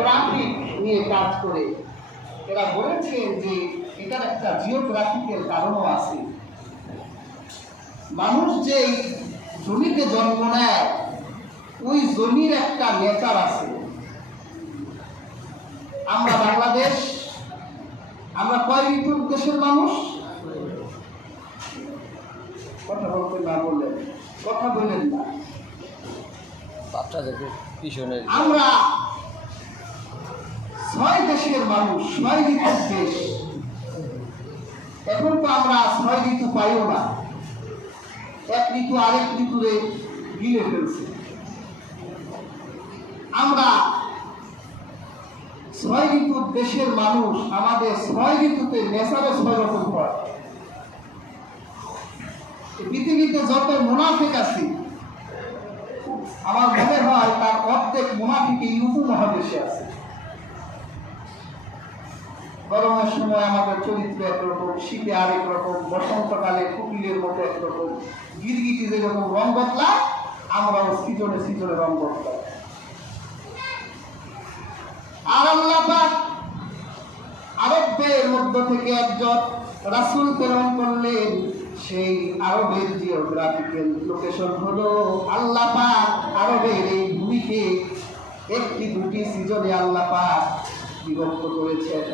Geographic নিয়ে কাজ করে। এরা বলেছেন যে এটার একটা জিওগ্রাফিক্যাল কারণও আছে। মানুষ যে জমিতে জন্ম নেয় ওই জমির একটা নেচার আছে। আমরা বাংলাদেশ, আমরা কয় ঋতুর দেশের মানুষ? কথা বলতে না বললেন, কথা বললেন না। আমরা 6 দেশের মানুষ, 6 ঋতুর দেশ। এখন তো আমরা 6 ঋতু পাইও না, এক ঋতু আরেক ঋতুরে গিলে ফেলছে। আমরা 6 ঋতুর দেশের মানুষ, আমাদের 6 ঋতুতে নেশারও 6 রকম হয়। পৃথিবীতে যত মুনাফিক আছে আমার মনে হয় তার অর্ধেক মুনাফিক এই উপমহাদেশে আছে। গরমের সময় আমাদের চরিত্র একরকম, শীতে আরেক রকম, বসন্তকালে কুকিলের মতো একরকম, গিরগিটি যেরকম রং বদলায় আমরাও সিজনে সিজনে রং বদলাই। আর আল্লাহ পাক আরবদের মধ্য থেকে একজন রাসূল প্রেরণ করলেন। সেই আরবের জিওগ্রাফিক্যাল লোকেশন হলো আল্লাহ পাক আরবের এই ভূমিকে একটি দুটি সিজনে আল্লাহ পাক বিভক্ত করেছেন।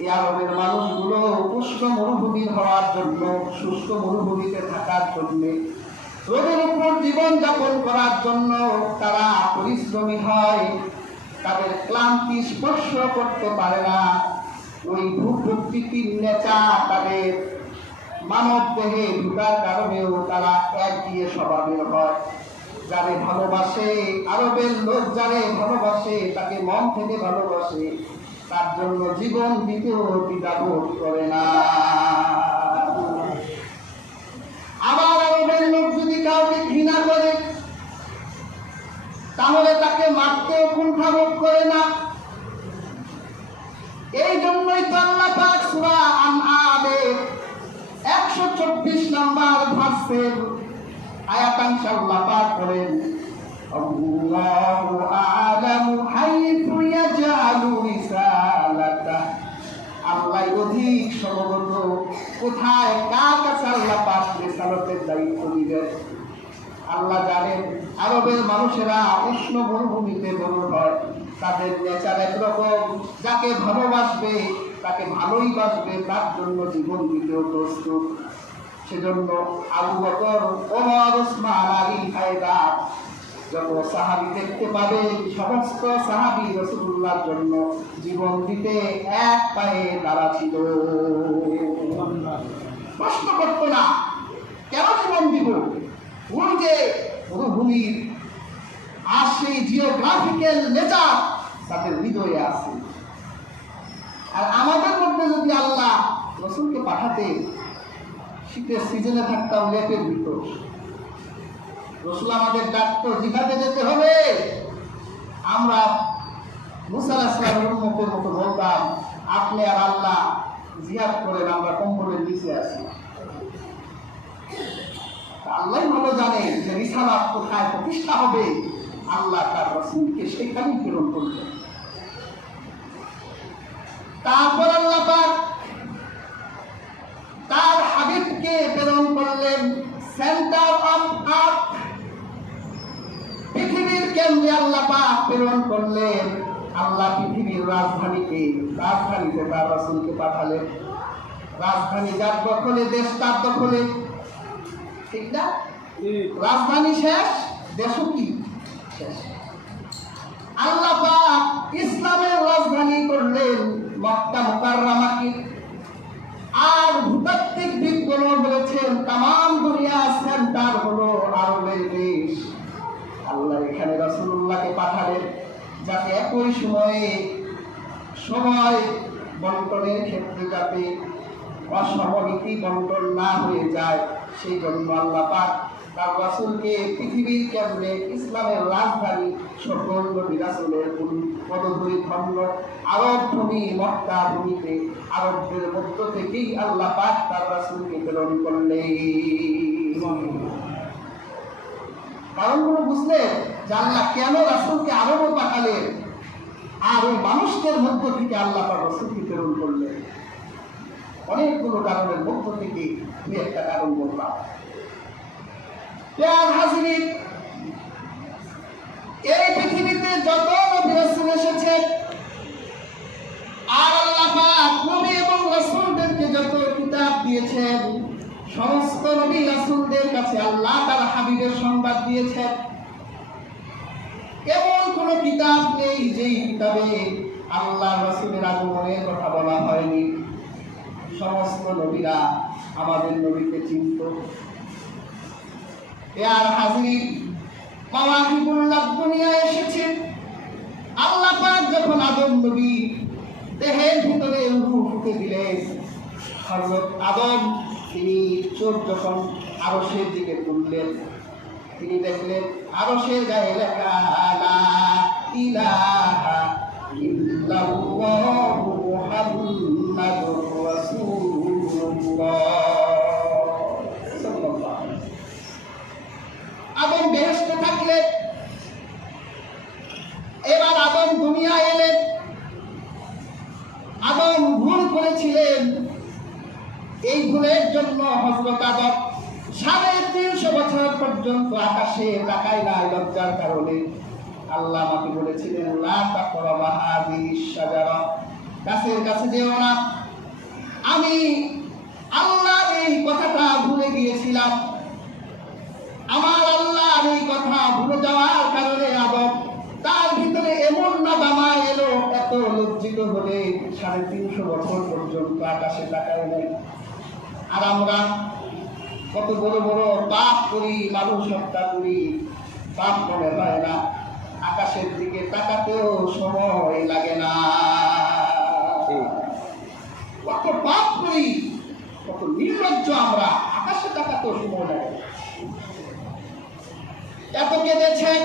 এই আরবের মানুষগুলো উষ্ণ মরুভূমির হওয়ার জন্য, শুষ্ক মরুভূমিতে থাকার জন্য, রোদের উপর জীবন যাপন করার জন্য তারা পরিশ্রমী হয়। তাদের ক্লান্তি স্পর্শ করতে পারে না। ওই ভূপ্রকৃতির নেচার তাদের মানব দেহে ঢুকার কারণেও তারা একদিয়ে স্বভাবের হয়। যারে ভালোবাসে, আরবের লোক যারে ভালোবাসে, তাকে মন থেকে ভালোবাসে, তার জন্য জীবন দিতেও দ্বিধাবোধ করে না। আবার আরবের লোক যদি কাউকে ঘৃণা করে তাহলে তাকে মারতেও কুণ্ঠাবোধ করে না। এই জন্যই তো আল্লাহ পাক সূরা আনআমের 124 নম্বর ভার্সের আয়াতাংশে আল্লাহ পাক বলেন, আল্লাহু আ'লামু হাইথু ইয়াজআলু রিসালাতাহ। আল্লাহ অধিক সমগ্র কোথায় কার কাছে আল্লাহ পাক রিসালাতের দায়িত্ব দিবেন আল্লাহ জানেন। আরবের মানুষেরা উষ্ণ মরুভূমিতে বড় হয়, তাদের নেচার একরকম। যাকে ভালোবাসবে তাকে ভালোই বাসবে, তার জন্য জীবন দিতেও প্রস্তুত। সেজন্য আবু বকর, ওমর, ওসমান, আলী, হায়দার যত সাহাবী দেখতে পাবে সমস্ত সাহাবী রাসূলুল্লাহর জন্য জীবন দিতে এক পায়ে দাঁড়া ছিল। প্রশ্ন করতো না কেন জীবন দিব। ওই যে মরুভূমির আর সেই জিওগ্রাফিক্যাল নেচার তাদের হৃদয়ে আছে। আর আমাদের মধ্যে যদি আল্লাহ রাসূলকে পাঠাতে, শীতের সিজনে থাকতাম লেপের ভিতর, রাসূল আমাদের ডাকতো জিহাদে যেতে হবে, আমরা মুসা আলাইহিস সালামের উম্মতের মতো বলতাম আপনি আর আল্লাহ জিহাদ করেন, আমরা কম্বলের নিচে আছি। আল্লাহ ভালো জানে যে রিসালাত কোথায় প্রতিষ্ঠা হবে। আল্লাহ তার রাসূলকে সেখানেই প্রেরণ করলেন। তারপর আল্লাহ পাক তার হাবিবকে প্রেরণ করলেন সেন্টার অফ আর্থ, পৃথিবীর কেন্দ্রে আল্লাহ পাক প্রেরণ করলেন। আল্লাহ পৃথিবীর রাজধানীতে তার রাসূলকে পাঠালেন। রাজধানী যার দখলে, দেশ তার দখলে, ঠিক না? রাজধানী শেষ, দেশও কি শেষ। আল্লাহ পাক ইসলামের রাজধানী করলেন মক্কা মুকাররমাকে। আর ভূতাত্ত্বিক বিজ্ঞান বলেছেন তামাম দুনিয়ার সেন্টার হলো আরবের দেশ। আল্লাহ এখানে রাসূলুল্লাহকে পাঠালেন যাতে একই সময় বন্টনের ক্ষেত্রে যাতে অসমনীতি বন্টন না হয়ে যায়, সেই জন্য আল্লাহ পাক তার রাসূলকে পৃথিবীর কেন্দ্রে ইসলামের রাজধানী সকল নবী রাসূলের পদধূলি ধন্য আরব ভূমি মক্কা ভূমিতে আরবদের মধ্য থেকেই আল্লাহ পাক তার রাসূলকে প্রেরণ করলেন। কারণগুলো বুঝলে যে আল্লাহ কেন রাসূলকে আরবে পাঠালেন। ওই মানুষদের মধ্য থেকে আল্লাহ পাক রাসূলকে প্রেরণ করলেন। অনেকগুলো কারণের মধ্য থেকে দুই একটা কারণ বললাম। প্রিয় হাজিরিন, এই পৃথিবীতে যত নবী রাসূল এসেছেন আর আল্লাহ পাক নবী এবং রাসূলদেরকে যত কিতাব দিয়েছেন, সমস্ত নবী রাসূলদের কাছে আল্লাহ তার হাবিবের সংবাদ দিয়েছেন। এমন কোন কিতাব নেই যেই কিতাবে আল্লাহ রাসূলের আগমনের কথা বলা হয়নি। সমস্ত নবীরা আমাদের নবীকে চিনত। আর হাজির মাওয়াহিবুল্লাহ দুনিয়ায় এসেছে। আল্লাহ পাক যখন আদম নবী দেহের ভিতরে রূহ ফুঁকে দিলেন, হযরত আদম তিনি চোখ যখন আরশের দিকে তুললেন, তিনি দেখলেন আরশের গায়ে লেখা লা ইলাহা ইল্লাল্লাহু মুহাম্মাদুর রাসূলুল্লাহ। আদম বেহেশতে থাকলেন, এবার আদম দুনিয়ায় এলেন। আদম ভুল করেছিলেন, এই ভুলের জন্য হযরত আদম 350 বছর পর্যন্ত আকাশে তাকায় না, লজ্জার কারণে। আল্লাহ আমাকে বলেছিলেন লা তাকরাবা হাযিহিশ শাজারা, গাছের কাছে যেও না। আমি আল্লাহ এই কথাটা ভুলে গিয়েছিলাম। আমার আল্লাহ এই কথা ভুলে যাওয়ার কারণে আদম তার ভিতরে এমন নাদামা এলো, এত লজ্জিত হলে 350 বছর পর্যন্ত আকাশে তাকায় নাই। আর আমরা কত বড় বড় পাপ করি, মানুষ হত্যা করি, পাপ মনে হয় না, আকাশের দিকে তাকাতেও সময় লাগে না। কত পাপ করি, কত নির্লজ্জ আমরা, আকাশে তাকাতেও সময় লাগে না। এত কেঁদেছেন,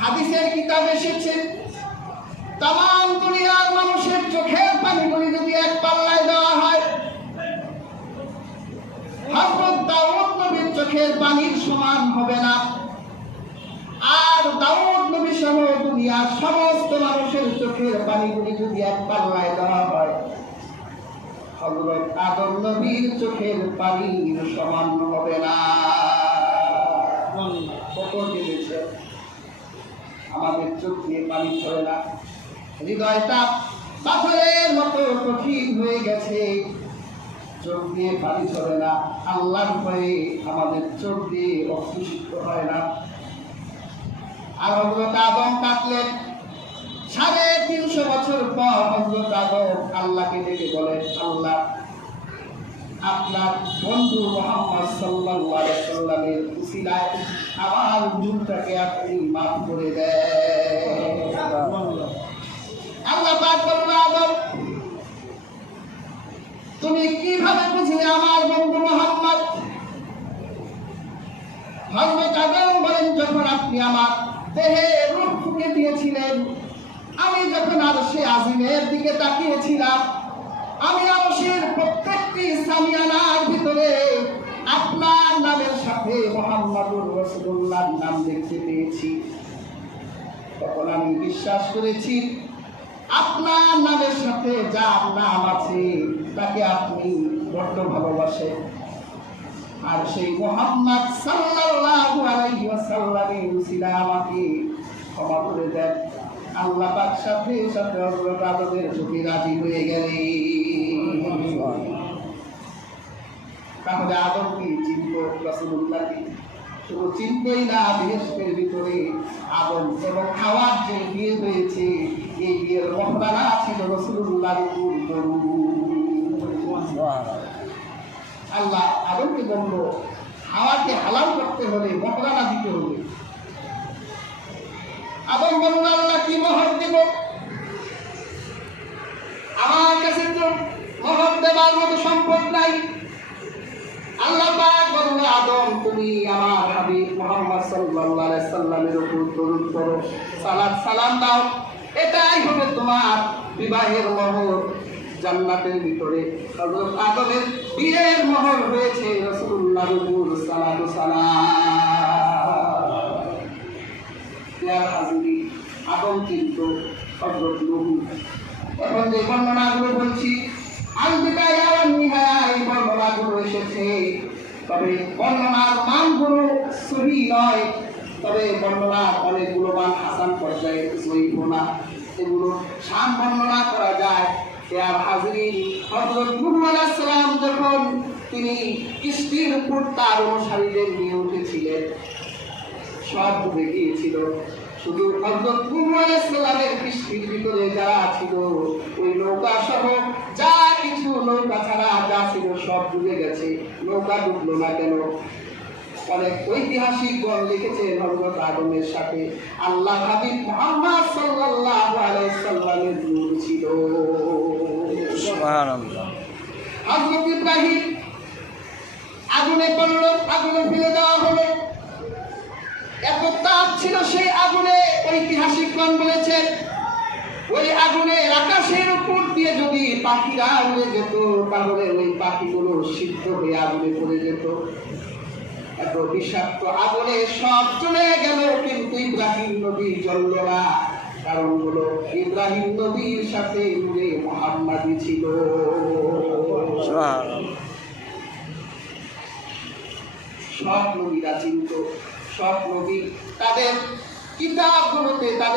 হাদিসের কিতাব এসেছে তাম দুনিয়ার মানুষের চোখের পানিগুলি যদি এক পাল্লায় দেওয়া হয়, হযরত দাউদ নবীর চোখের পানির সমান হবে না। আর দাউদ নবী সহ দুনিয়ার সমস্ত মানুষের চোখের পানিগুলি যদি এক পাল্লায় দেওয়া হয়, হযরত আদম নবীর চোখের পানির সমান হবে না। কত কেঁদেছে, আমাদের চোখ দিয়ে পানি ঝরে না, হৃদয়টা পাথরের মতো কঠিন হয়ে গেছে, চোখ দিয়ে পানি ঝরে না। আল্লাহর ভয়ে আমাদের চোখ দিয়ে অশ্রুসিক্ত হয় না। আর হযরত আদম কাঁদলেন। 350 বছর পর হযরত আদম আল্লাহকে ডেকে বলেন, আল্লাহ, আপনার বন্ধু মুহাম্মদ সাল্লাল্লাহু আলাইহি ওয়াসাল্লামের উসিলায় আমার ভুলটাকে আপনি মাফ করে দেন। আল্লাহ পাক বললেন, আদম, তুমি কিভাবে বুঝলে আমার বন্ধু মুহাম্মদ? হযরত আদম বলেন, যখন আপনি আমার দেহে রূহ ফুঁকে দিয়েছিলেন, আমি যখন আরশে আজিমের দিকে তাকিয়েছিলাম, আমি আরশের প্রত্যেকটি সামিয়ানার ভিতরে আপনার নামের সাথে মুহাম্মাদুর রাসূলুল্লাহর নাম দেখতে পেয়েছি। তখন আমি বিশ্বাস করেছি আপনার নামের সাথে যার নাম আছে তাকে আপনি বড্ড ভালোবাসেন। আর সেই মুহাম্মদ সাল্লাল্লাহু আলাইহি ওয়াসাল্লামের উসিলায় আমাকে ক্ষমা করে দেন। আল্লাহ পাক সাথে সাথে হযরত আদমের প্রতি রাজি হয়ে গেলেন। তাহলে আদম কি চিনতো রাসূলুল্লাহকে? শুধু চিনতই না, বেহেশতের ভিতরে আদম এবং হাওয়ার যে বিয়ে হয়েছে, এই বিয়ের মহরানা ছিল রাসূলুল্লাহর উপর। আল্লাহ আদমকে বলল, হাওয়াকে হালাল করতে হলে মহরানা দিতে হবে। আদম বলল, আল্লাহ কি মোহর দেব? আমার কাছে তো মোহর দেবার মতো সম্পদ নাই। আল্লাহ পাক বলল, আদম, তুমি আমার হাবিব মুহাম্মদ সাল্লাল্লাহু আলাইহি ওয়াসাল্লামের উপর দরুদ পড়ো, সালাত সালাম দাও, এটাই হবে তোমার বিবাহের মোহর। জান্নাতের ভিতরে হযরত আদমের বিয়ের মোহর হয়েছে রাসূলুল্লাহর উপর সালাতু সালাম। ইয়া হাজিরি, আদম কিন্তু হযরত নূহ। এখন যে বর্ণনাগুলো বলছি আল বিদায়া ওয়ান নিহায়া, এই বর্ণনাগুলো এসেছে, তবে বর্ণনার মানগুলো সহিহ নয়, তবে বর্ণনা অনেকগুলো মান হাসান পর্যায়ে, সহিহ না, এগুলো শান বর্ণনা করা যায়। আর হাজরিন, হযরত নূহ আলাইহিস সালাম যখন তিনি কিস্তির উপর তার অনুসারীদের নিয়ে উঠেছিলেন, সব ডুবে গিয়েছিল, শুধু হযরত নূহ আলাইহিস সালামের কিস্তির ভিতরে যারা ছিল, ওই নৌকা সহ যা কিছু, নৌকা ছাড়া যা ছিল সব ডুবে গেছে। নৌকা ডুবলো না কেন? অনেক ঐতিহাসিকগণ লিখেছেন হযরত আদমের সাথে আল্লাহ হাবিব মুহাম্মদ সাল্লাল্লাহু আলাইহি সাল্লামের নূর ছিল। সুবহানাল্লাহ। হযরত ইব্রাহিম আগুনে পড়লো, আগুনে ফেলে দেওয়া হলো, এত তাপ ছিল সেই আগুনে, ঐতিহাসিকগণ বলেছেন ওই আগুনের আকাশের উপর দিয়ে যদি পাখিরা উড়ে যেত, তাহলে ওই পাখিগুলো সিদ্ধ হয়ে আগুনে পড়ে যেত। এত বিষাক্ত আগুনে সব চলে গেল, কিন্তু ইব্রাহিম নবী জ্বলল না। কারণ হলো ইব্রাহিম নবীর সাথে নূরে মুহাম্মাদি ছিল। সব নবীরা চিনত, সব নবী তাদের কিতাবগুলোতে তাদের